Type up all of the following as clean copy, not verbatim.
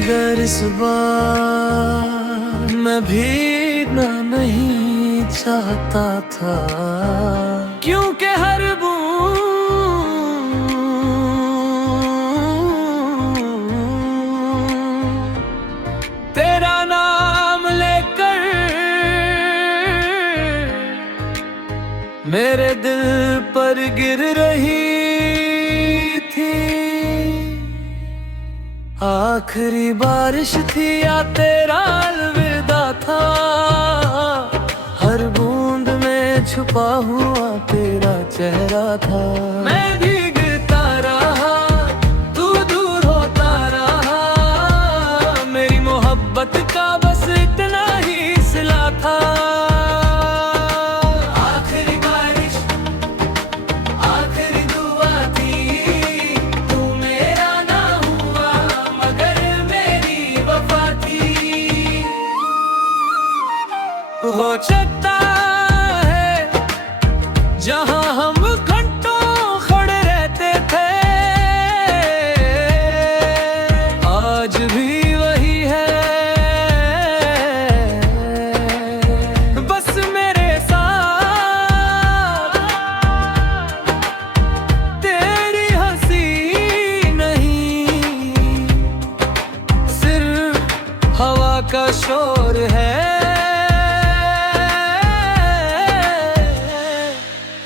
मगर इस बार मैं भीगना नहीं चाहता था, क्योंकि हर बूंद तेरा नाम लेकर मेरे दिल पर गिर रही थी। आखिरी बारिश थी या तेरा अलविदा था, हर बूंद में छुपा हुआ तेरा चेहरा था। मैं भीगता रहा, तू दूर होता रहा, मेरी मोहब्बत का बस इतना ही सिला था। आखिरी बारिश, आखिरी दुआ थी, तू मेरा ना हुआ मगर मेरी वफा थी। हो सकता है जहां हम घंटों खड़े रहते थे, आज भी वही है। बस मेरे साथ तेरी हंसी नहीं, सिर्फ हवा का शोर है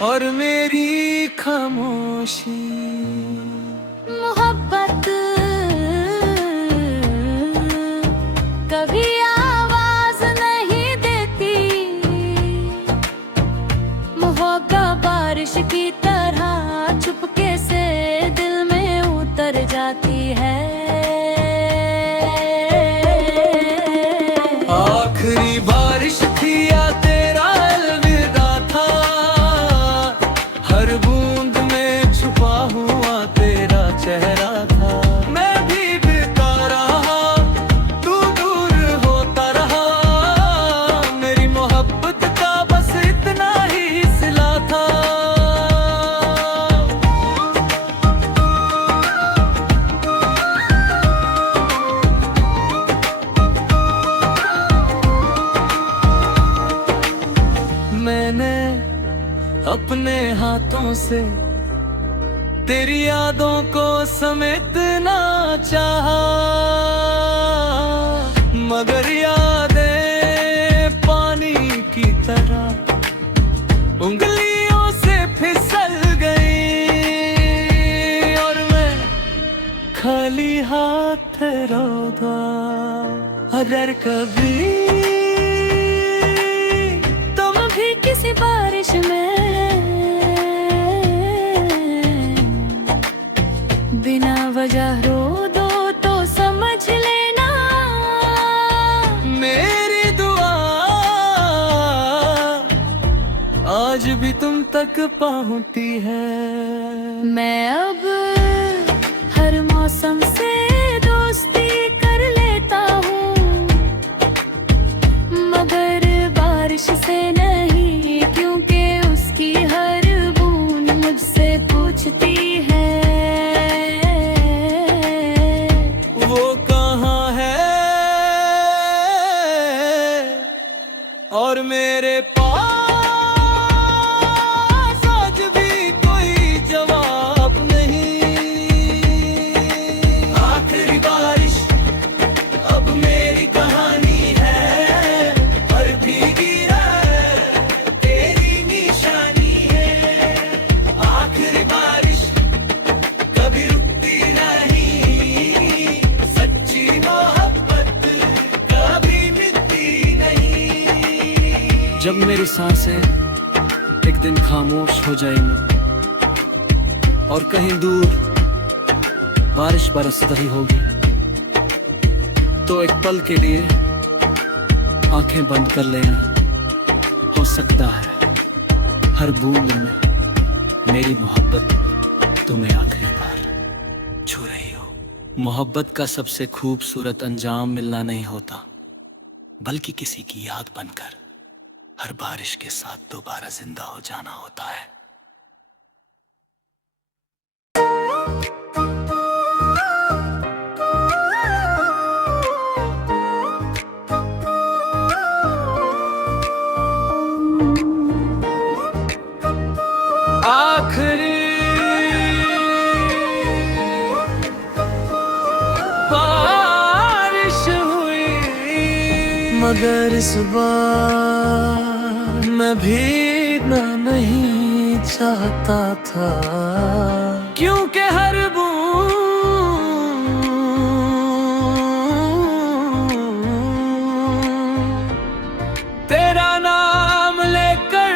और मेरी खामोशी। मोहब्बत कभी आवाज नहीं देती, मोहब्बत बारिश की तरह चुपके से दिल में उतर जाती है। आखिरी बारिश थी या तेरा अलविदा था, हर बूंद में छुपा हुआ तेरा चेहरा था। मैं भीगता रहा, तू दूर होता रहा, मेरी मोहब्बत का बस इतना ही सिला था। मैंने अपने हाथों से तेरी यादों को समेटना चाहा, मगर यादें पानी की तरह उंगलियों से फिसल गई और मैं खाली हाथ रोता। अगर कभी तुम भी किसी बारिश में बिना वजह रो दो तो समझ लेना मेरी दुआ आज भी तुम तक पहुंचती है। मैं अब हर मौसम से दोस्ती कर लेता हूँ, मगर बारिश से नहीं, क्योंकि उसकी हर बूंद मुझसे पूछती है वो कहाँ है और मेरे पास आज भी कोई जवाब नहीं। आखिरी बारिश अब मेरी कहानी है, पर भीगी है तेरी निशानी है। आखिरी बारिश कभी रुकती नहीं, सच्ची मोहब्बत कभी मिटती नहीं। जब मेरी सांसें एक दिन खामोश हो जाएंगी और कहीं दूर बारिश बरस रही होगी, तो एक पल के लिए आंखें बंद कर लेना। हो सकता है हर बूंद में मेरी मोहब्बत तुम्हें आखिरी बार छू रही हो। मोहब्बत का सबसे खूबसूरत अंजाम मिलना नहीं होता, बल्कि किसी की याद बनकर हर बारिश के साथ दोबारा जिंदा हो जाना होता है। आखिरी बारिश हुई, मगर इस बार मैं भीगना नहीं चाहता था, क्योंकि हर तेरा नाम लेकर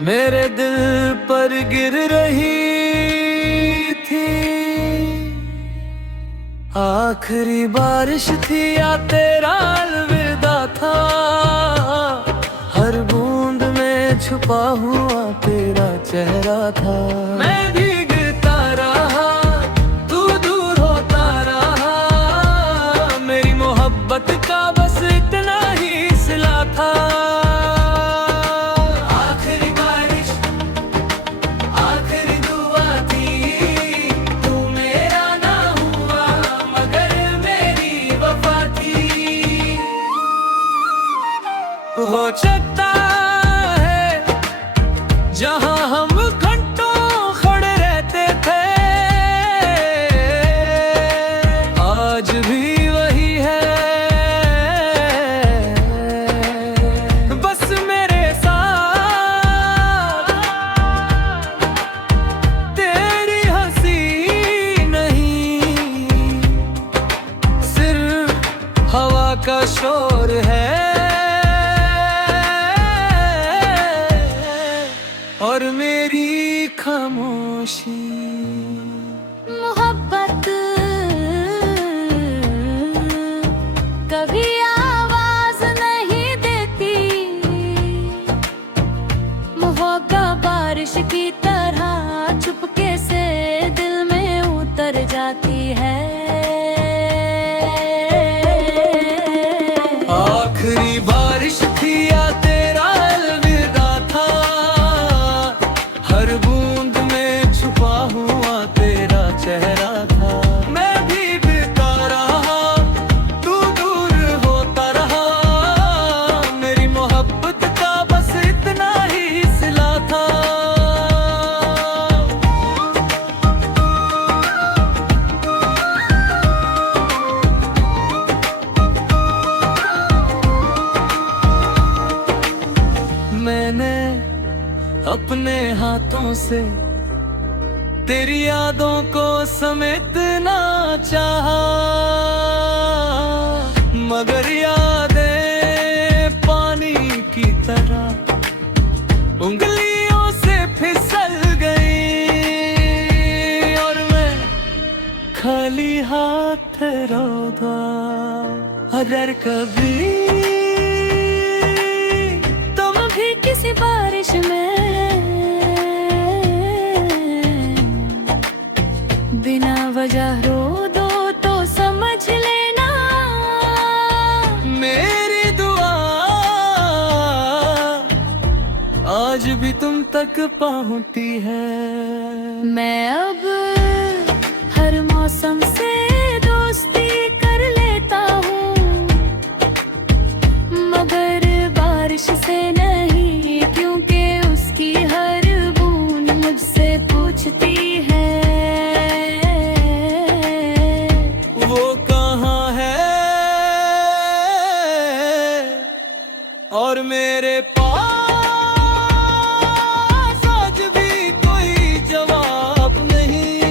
मेरे दिल पर गिर रही थी। आखिरी बारिश थी या तेरा अलविदा था, हर बूंद में छुपा हुआ तेरा चेहरा था। मैं भीगता रहा, तू दूर होता रहा, मेरी मोहब्बत का बस इतना ही सिला था। आखिरी बारिश, आखिरी दुआ थी, तू मेरा ना हुआ मगर मेरी वफा थी। हो सकता है जहां हम घंटों खड़े रहते थे, आज भी वही है, बस मेरे साथ तेरी हंसी नहीं, सिर्फ हवा का शोर है और मेरी खामोशी। मोहब्बत कभी आवाज नहीं देती, होगा बारिश की तरह चुपके से दिल में उतर जाती है। आखिरी बारिश थी या तेरा अलविदा था, हर बूंद में छुपा हुआ तेरा चेहरा था। मैं भीगता रहा, तू दूर होता रहा, मेरी मोहब्बत का बस इतना ही सिला था। मैंने अपने हाथों से तेरी यादों को समेटना चाहा, मगर यादें पानी की तरह उंगलियों से फिसल गई और मैं खाली हाथ रोता। अगर कभी तुम भी किसी बारिश में बिना वजह रो दो तो समझ लेना मेरी दुआ आज भी तुम तक पहुंचती है। मैं अब हर मौसम से दोस्ती कर लेता हूँ, मगर बारिश से नहीं, क्योंकि उसकी हर बूंद मुझसे पूछती है वो कहाँ है और मेरे पास आज भी कोई जवाब नहीं।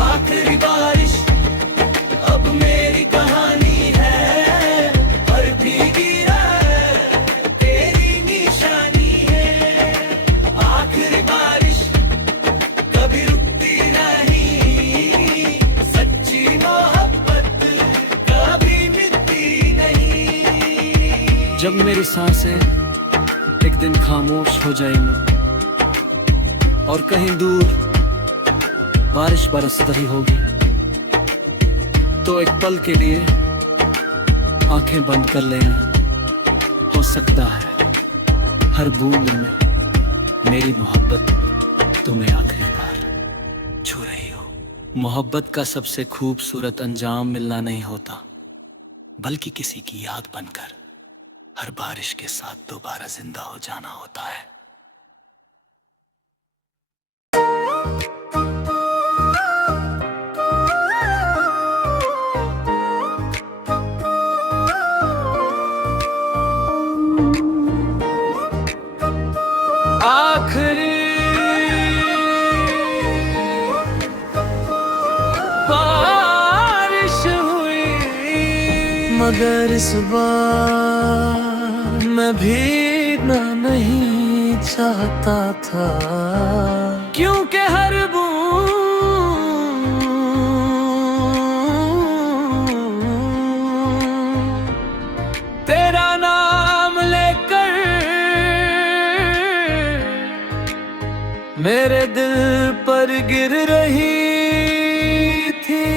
आखिरी बारिश अब मेरी कहानी है, पर भीगी है तेरी निशानी है। आखिरी बारिश कभी रुकती नहीं, सच्ची मोहब्बत कभी मिटती नहीं। जब मेरी सांसें एक दिन खामोश हो जाएंगी और कहीं दूर बारिश बरस रही होगी, तो एक पल के लिए आंखें बंद कर लेना। हो सकता है हर बूंद में मेरी मोहब्बत तुम्हें आखिरी बार छू रही हो। मोहब्बत का सबसे खूबसूरत अंजाम मिलना नहीं होता, बल्कि किसी की याद बनकर हर बारिश के साथ दोबारा जिंदा हो जाना होता है। आखिरी बारिश हुई मगर इस बार मैं भीगना नहीं चाहता था, क्योंकि हर बूंद तेरा नाम लेकर मेरे दिल पर गिर रही थी।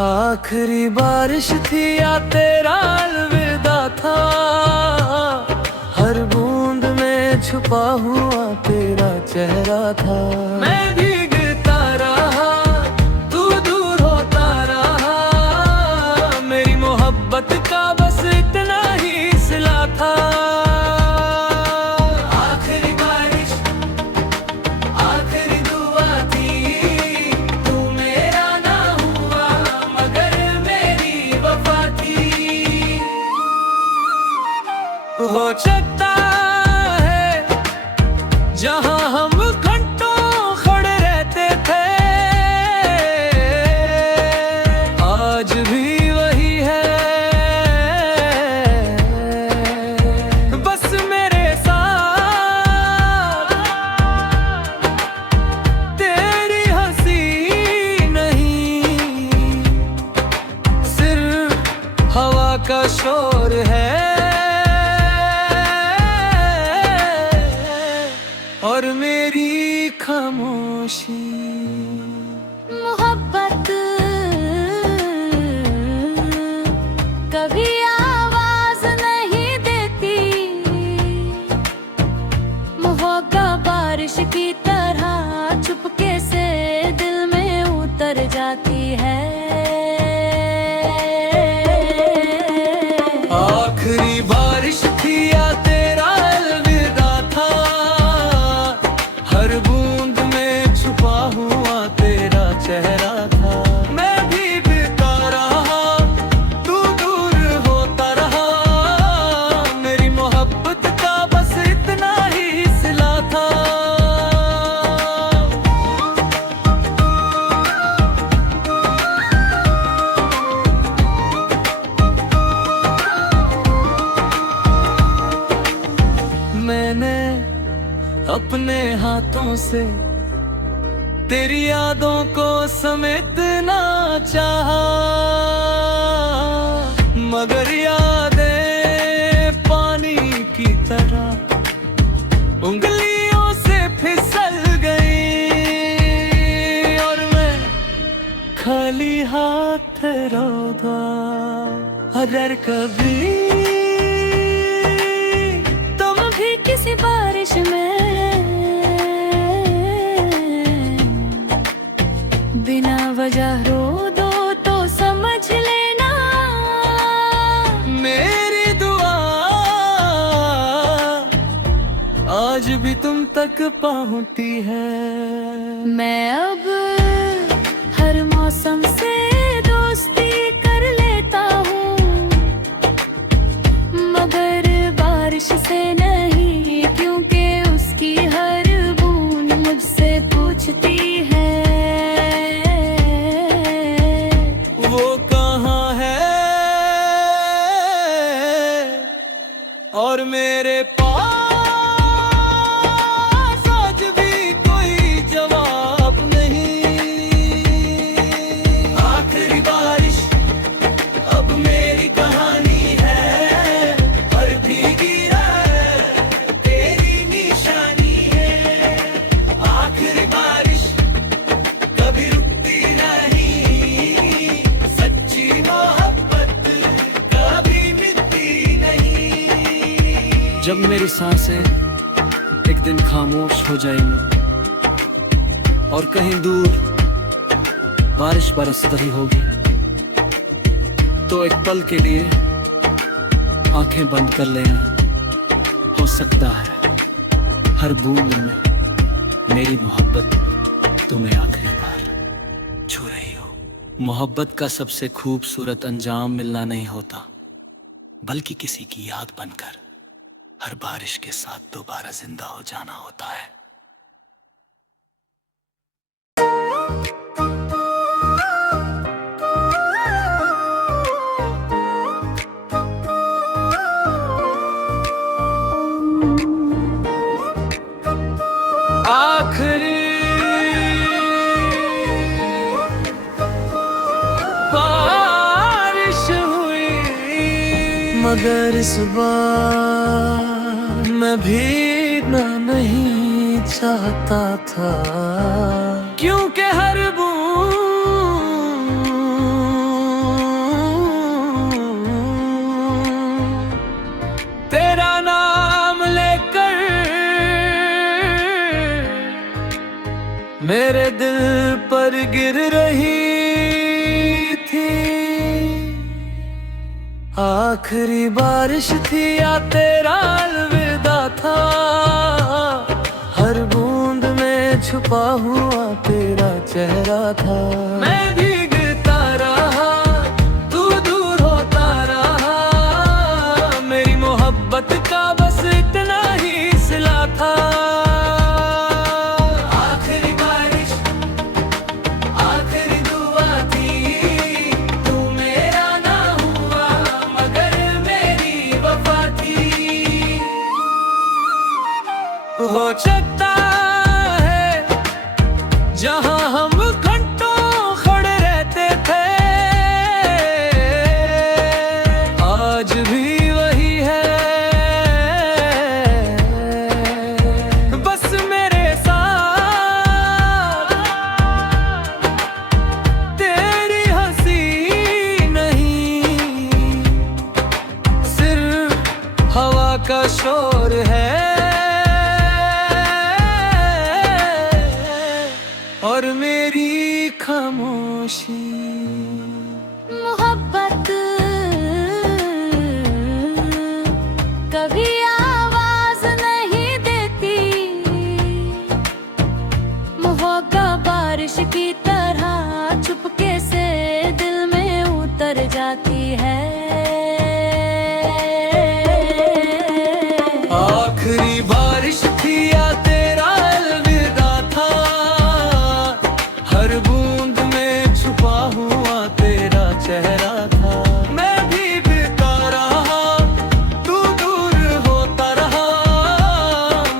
आखिरी बारिश थी या तेरा अलविदा था, हर बूंद में छुपा हुआ तेरा चेहरा था। मैं भीगता रहा, तू दूर होता रहा, मेरी मोहब्बत का बस इतना ही सिला था। हो सकता है जहां हम घंटों खड़े रहते थे, आज भी वही है, बस मेरे साथ तेरी हंसी नहीं, सिर्फ हवा का शोर है और मेरी खामोशी। मोहब्बत कभी आवाज नहीं देती, मोहब्बत बारिश की तरह चुपके से दिल में उतर जाती है। आखिरी बारिश थी या तेरा अलविदा था, हर बूंद में छुपा हुआ तेरा चेहरा था। मैं भीगता रहा, तू दूर होता रहा, मेरी मोहब्बत का बस इतना ही सिला था। मैंने अपने हाथों से तेरी यादों को समेटना चाहा, मगर यादें पानी की तरह उंगलियों से फिसल गई और मैं खाली हाथ रोता। अगर कभी तुम भी किसी बारिश में बिना वजह रो दो तो समझ लेना मेरी दुआ आज भी तुम तक पहुंचती है। मैं अब हर मौसम से दोस्ती कर लेता हूँ, मगर बारिश से नहीं, क्योंकि उसकी हर बूंद मुझसे पूछती है वो कहाँ है और मेरे पास आज भी कोई जवाब नहीं। आखिरी बारिश अब मेरी कहानी है, और भीगी है तेरी निशानी है। आखिरी बारिश कभी रुकती नहीं, सच्ची मोहब्बत कभी मिटती नहीं। जब मेरी सांसें एक दिन खामोश हो जाएंगी और कहीं दूर बारिश बरस रही होगी, तो एक पल के लिए आंखें बंद कर लेना, हो सकता है हर बूंद में मेरी मोहब्बत तुम्हें आखिरी बार छू रही हो। मोहब्बत का सबसे खूबसूरत अंजाम मिलना नहीं होता, बल्कि किसी की याद बनकर हर बारिश के साथ दोबारा जिंदा हो जाना होता है। आखिरी बारिश हुई, मगर इस बार मैं भीगना नहीं चाहता था, क्योंकि हर बूंद तेरा नाम लेकर मेरे दिल पर गिर रही थी। आखिरी बारिश थी या तेरा अलविदा था, हर बूंद में छुपा हुआ तेरा चेहरा था। मैं भीगता रहा, तू दूर होता रहा, मेरी मोहब्बत का बस इतना ही सिला था। हो सकता है जहां हम घंटों खड़े रहते थे, आज भी वही है, बस मेरे साथ तेरी हंसी नहीं, सिर्फ हवा का शोर है और मेरी खामोशी। मोहब्बत कभी आवाज नहीं देती, मोहब्बत बारिश की तरह चुपके से दिल में उतर जाती है। आखिरी बारिश थी या तेरा अलविदा था, हर बूंद में छुपा हुआ तेरा चेहरा था। मैं भीगता रहा, तू दूर होता रहा,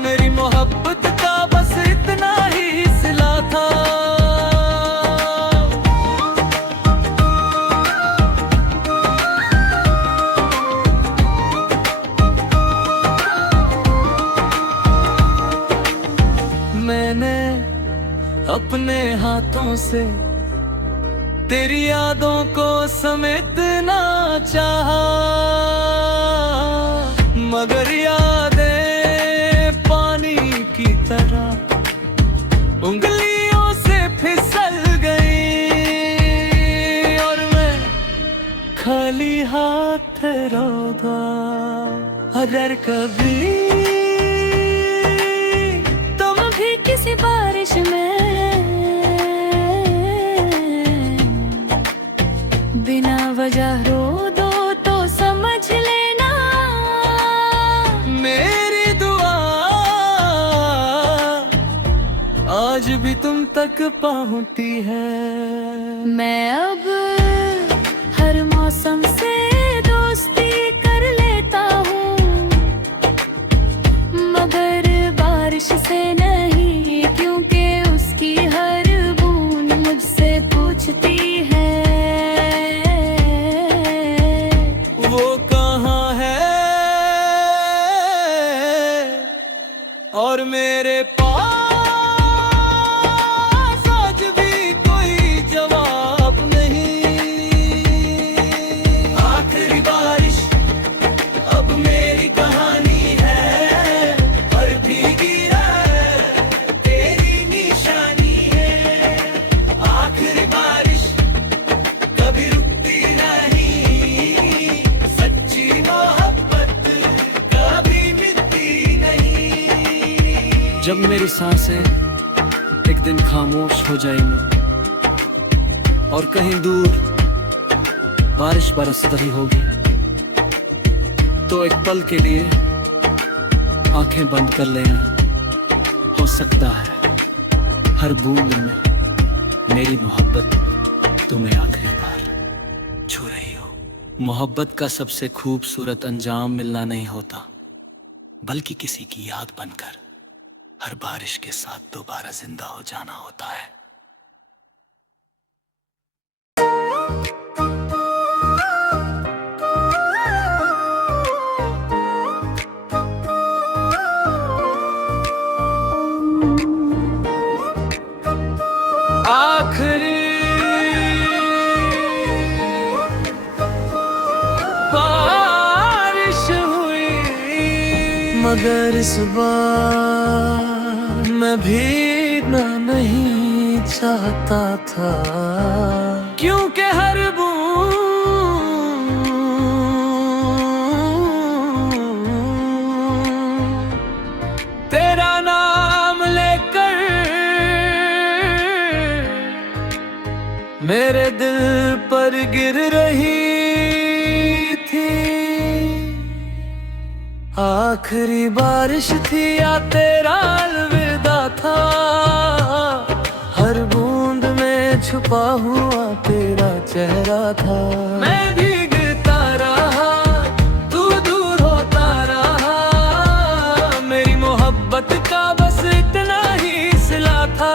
मेरी मोहब्बत का बस इतना ही सिला था। मैंने अपने हाथों से तेरी यादों को समेटना चाहा, मगर यादें पानी की तरह उंगलियों से फिसल गई और मैं खाली हाथ रोता। अगर कभी तुम भी किसी बारिश में बिना वजह रो दो तो समझ लेना मेरी दुआ आज भी तुम तक पहुंचती है। मैं अब हर मौसम से दोस्ती कर लेता हूँ, मगर बारिश से नहीं, क्योंकि उसकी हर बूंद मुझसे पूछती है वो कहाँ है, और मेरे पास आज भी कोई जवाब नहीं। आखिरी बारिश अब मेरी कहानी है, पर भीगी है तेरी निशानी है। आखिरी बारिश कभी रुकती नहीं, सच्ची मोहब्बत जब मेरी सांसें एक दिन खामोश हो जाएंगी और कहीं दूर बारिश बरस रही होगी, तो एक पल के लिए आंखें बंद कर लेना। हो सकता है हर बूंद में मेरी मोहब्बत तुम्हें आखिरी बार छू रही हो। मोहब्बत का सबसे खूबसूरत अंजाम मिलना नहीं होता, बल्कि किसी की याद बनकर हर बारिश के साथ दोबारा जिंदा हो जाना होता है। आखिरी बारिश हुई, मगर इस बार मैं भीगना नहीं चाहता था, क्योंकि हर बूंद तेरा नाम लेकर मेरे दिल पर गिर रही थी। आखिरी बारिश थी या तेरा अलविदा था, हर बूंद में छुपा हुआ तेरा चेहरा था। मैं भीगता रहा, तू दूर होता रहा, मेरी मोहब्बत का बस इतना ही सिला था।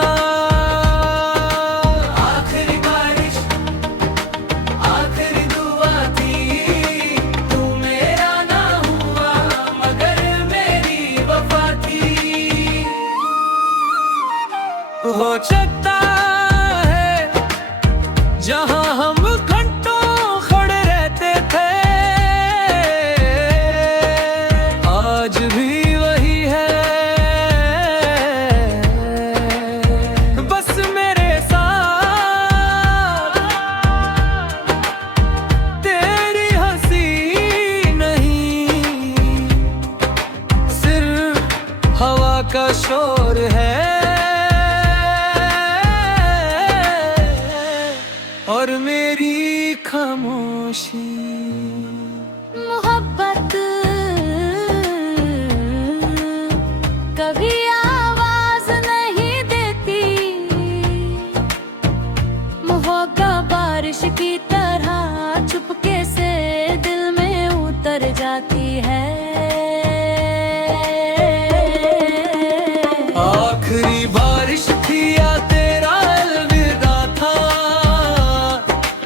हो सकता है जहां हम घंटों खड़े रहते थे, आज भी वही है, बस मेरे साथ तेरी हंसी नहीं, सिर्फ हवा का शोर है और मेरी खामोशी। मोहब्बत कभी आवाज नहीं देती, मोहब्बत बारिश की तरह चुपके से दिल में उतर जाती है। आखिरी बारिश थी या तेरा अलविदा था,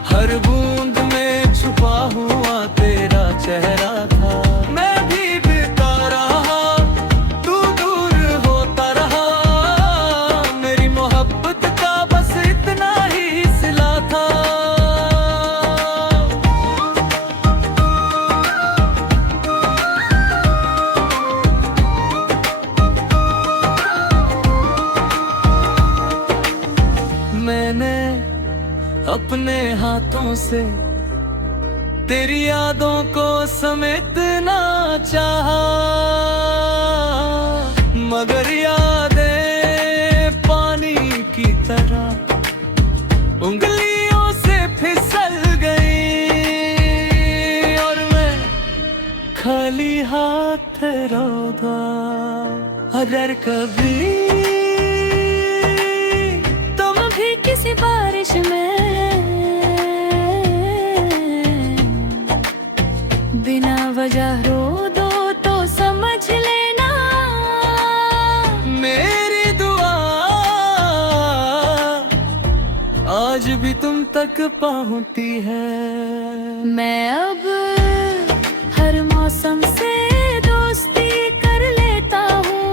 हर बूंद में छुपा हुआ तेरा चेहरा था। मैं भीगता रहा, तू दूर होता रहा, मेरी मोहब्बत का बस इतना ही सिला था। मैंने अपने हाथों से तेरी यादों को समेटना चाहा, मगर यादें पानी की तरह उंगलियों से फिसल गई और मैं खाली हाथ रोता। अगर कभी तुम भी किसी बारिश में बिना वजह रो दो तो समझ लेना मेरी दुआ आज भी तुम तक पहुंचती है। मैं अब हर मौसम से दोस्ती कर लेता हूँ,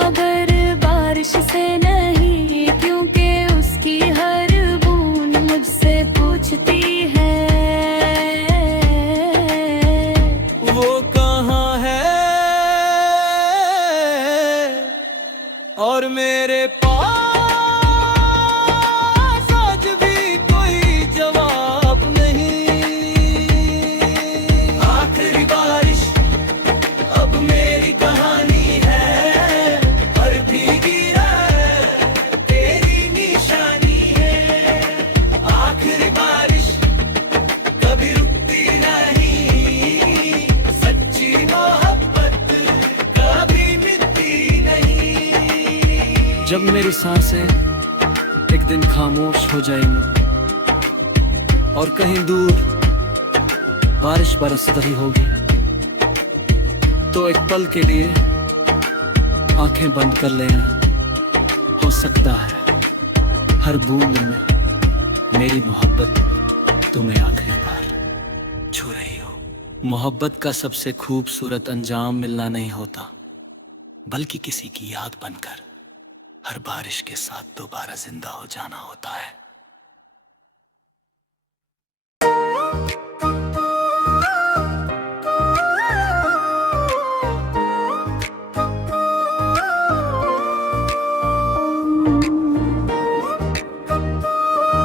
मगर बारिश से नहीं, क्योंकि उसकी हर बूंद मुझसे पूछती है वो कहाँ है और मेरे पास आज भी कोई जवाब नहीं। जब मेरी सांसें एक दिन खामोश हो जाएंगी और कहीं दूर बारिश बरस रही होगी, तो एक पल के लिए आंखें बंद कर लेना। हो सकता है हर बूंद में मेरी मोहब्बत तुम्हें आखिरी बार छू रही हो। मोहब्बत का सबसे खूबसूरत अंजाम मिलना नहीं होता, बल्कि किसी की याद बनकर हर बारिश के साथ दोबारा जिंदा हो जाना होता है।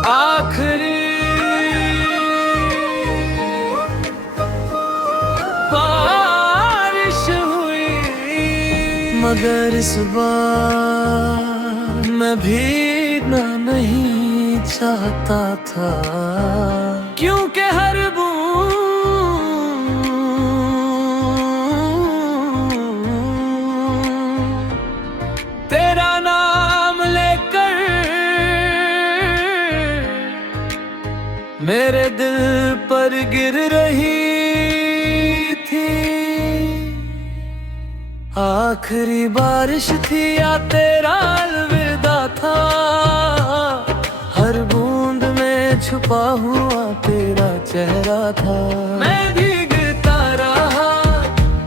आखिरी बारिश हुई, मगर इस बार मैं भीगना नहीं चाहता था, क्योंकि हर बूंद तेरा नाम लेकर मेरे दिल पर गिर रही थी। आखिरी बारिश थी या तेरा अलविदा था, हर बूंद में छुपा हुआ तेरा चेहरा था। मैं भीगता रहा,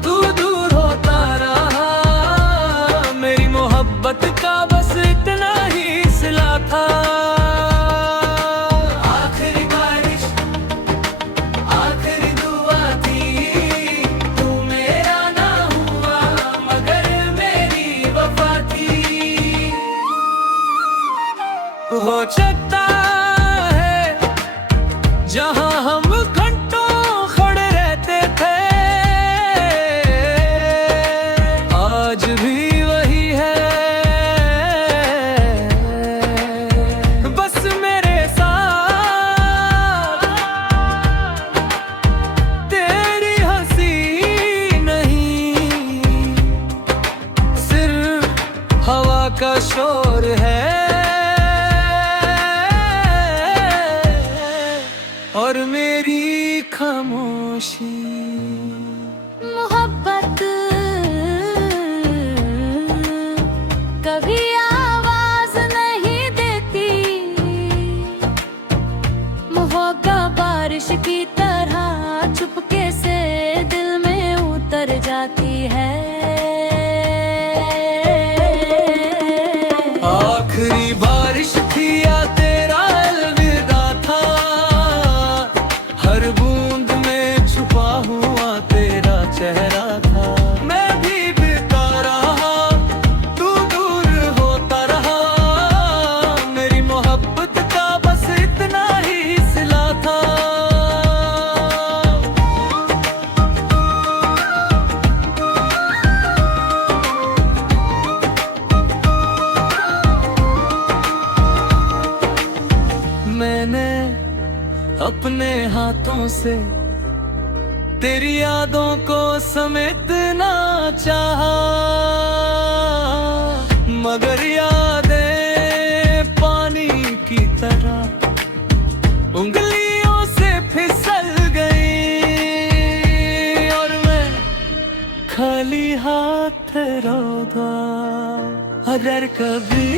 तू दूर होता रहा, मेरी मोहब्बत का बस इतना ही सिला था। हो सकता है जहां हम घंटों खड़े रहते थे, आज भी वही है। बस मेरे साथ तेरी हंसी नहीं, सिर्फ हवा का शोर है और मेरी खामोशी। मोहब्बत कभी आवाज नहीं देती, मोहब्बत बारिश की तरह चुपके से दिल में उतर जाती है। आखिरी बारिश थी या तेरा अलविदा था, हर बूंद में छुपा हुआ तेरा चेहरा था। मैं भीगता रहा, तू दूर होता रहा, मेरी मोहब्बत का बस इतना ही सिला था। मैंने अपने हाथों से तेरी यादों को समेटना चाहा, मगर यादें पानी की तरह उंगलियों से फिसल गई और मैं खाली हाथ रोता। अगर कभी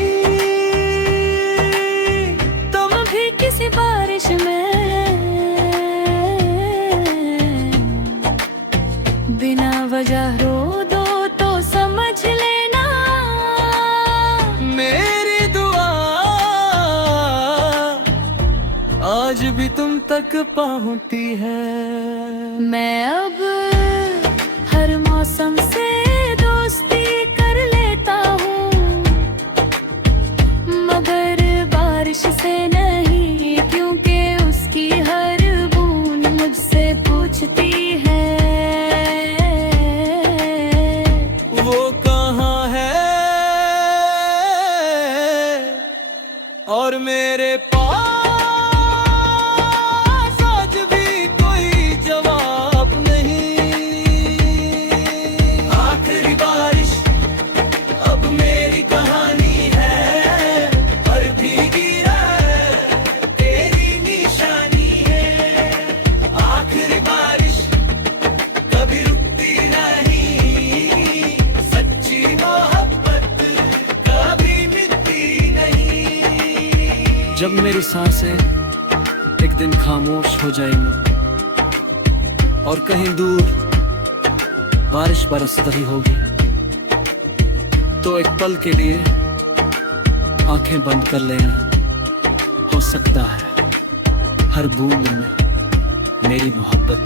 तुम भी किसी बारिश में बिना वजह रो दो तो समझ लेना मेरी दुआ आज भी तुम तक पहुंचती है। मैं अब हर मौसम से दोस्ती कर लेता हूँ, मगर बारिश से नहीं, क्योंकि उसकी हर बूंद मुझसे पूछती है वो कहाँ है और मेरे पास आज भी कोई जवाब नहीं। मेरी सांसें एक दिन खामोश हो जाएंगी और कहीं दूर बारिश बरस रही होगी, तो एक पल के लिए आंखें बंद कर लेना। हो सकता है हर बूंद में मेरी मोहब्बत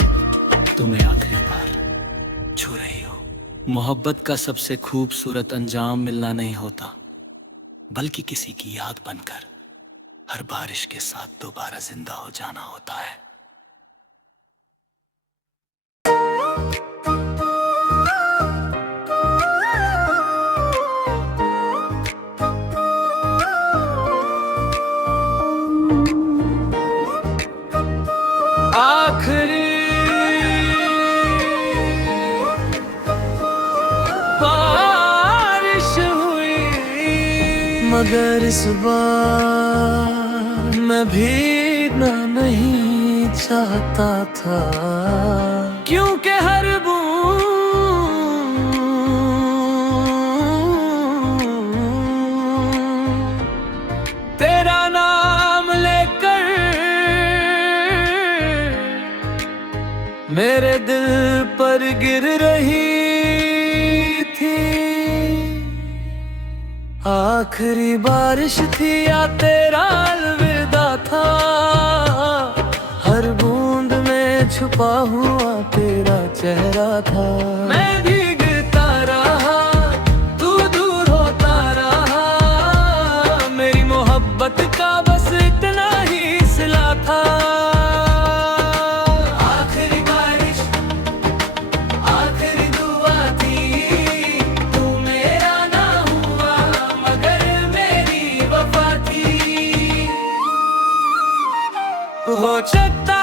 तुम्हें आखिरी बार छू रही हो। मोहब्बत का सबसे खूबसूरत अंजाम मिलना नहीं होता, बल्कि किसी की याद बनकर हर बारिश के साथ दोबारा जिंदा हो जाना होता है। आखिरी बारिश हुई, मगर इस बार मैं भीगना नहीं चाहता था, क्योंकि हर बूंद तेरा नाम लेकर मेरे दिल पर गिर रही थी। आखिरी बारिश थी या तेरा अलविदा था, हर बूंद में छुपा हुआ तेरा चेहरा था। मैं भीगता रहा, तू दूर होता रहा, मेरी मोहब्बत का बस इतना ही सिला था। हो सकता